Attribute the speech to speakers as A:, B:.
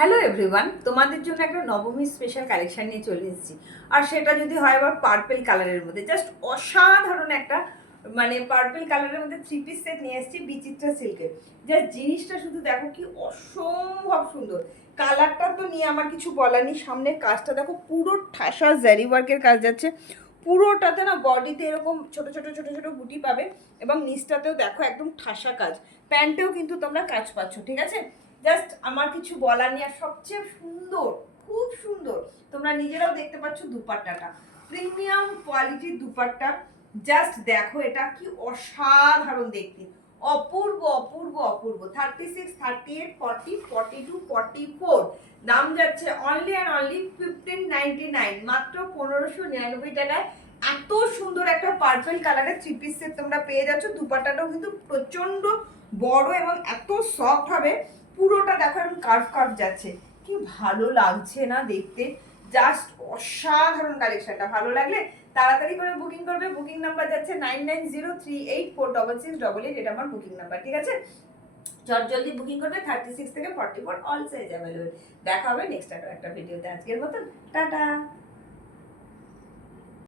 A: Hello everyone তোমাদের জন্য একটা নবমী স্পেশাল কালেকশান নিয়ে চলে এসেছি। আর সেটা যদি হয় আবার পার্পেল কালারের মধ্যে। জাস্ট অসাধারণ একটা মানে পার্পেল কালারের মধ্যে থ্রি পিস সেট নিয়ে এসেছি বিচিত্রা সিল্কের যা জিনিসটা শুধু দেখো কি অসম্ভব সুন্দর। কালারটা তো নিয়ে আমার কিছু বলার নেই। সামনের কাজটা দেখো, পুরো ঠাসা জারি ওয়ার্কের কাজ যাচ্ছে। পুরোটাতে না বডিতে এরকম ছোট ছোট ছোট ছোট বুটি পাবে এবং নিচটাতেও দেখো একদম ঠাসা কাজ। প্যান্টেও কিন্তু তোমরা কাজ পাচ্ছ, ঠিক আছে? জাস্ট আমার কিছু বলার নেই, আর সবচেয়ে সুন্দর, খুব সুন্দর, তোমরা নিজেরাও দেখতে পাচ্ছ দুপাট্টাটা। প্রিমিয়াম কোয়ালিটির দুপাট্টা জাস্ট দেখো এটা কি অসাধারণ দেখতে। অপূর্ব অপূর্ব অপূর্ব। Thirty six thirty eight forty forty two forty four দাম যাচ্ছে only and only fifteen ninety nine মাত্র পনেরোশো নিরানব্বই টাকায়। এত সুন্দর একটা পার্পল কালারের থ্রি পিস সেট তোমরা পেয়ে যাচ্ছ। দুপাট্টাটাও কিন্তু প্রচণ্ড বড় এবং এত সফট হবে। পুরোটা দেখো এরকম কার্ভ কার্ভ যাচ্ছে। কি ভালো লাগছে না দেখতে। জাস্ট অসাধারণ কালেকশনটা ভালো লাগলে তাড়াতাড়ি করে বুকিং করবে। বুকিং নাম্বার যাচ্ছে nine nine zero three eight four double six double eight এটা আমার বুকিং নাম্বার ঠিক আছে? চট জলদি বুকিং করবে। থার্টি সিক্স থেকে forty four all size available দেখা হবে নেক্সট একটা ভিডিওতে আজকের মতন। টাটা!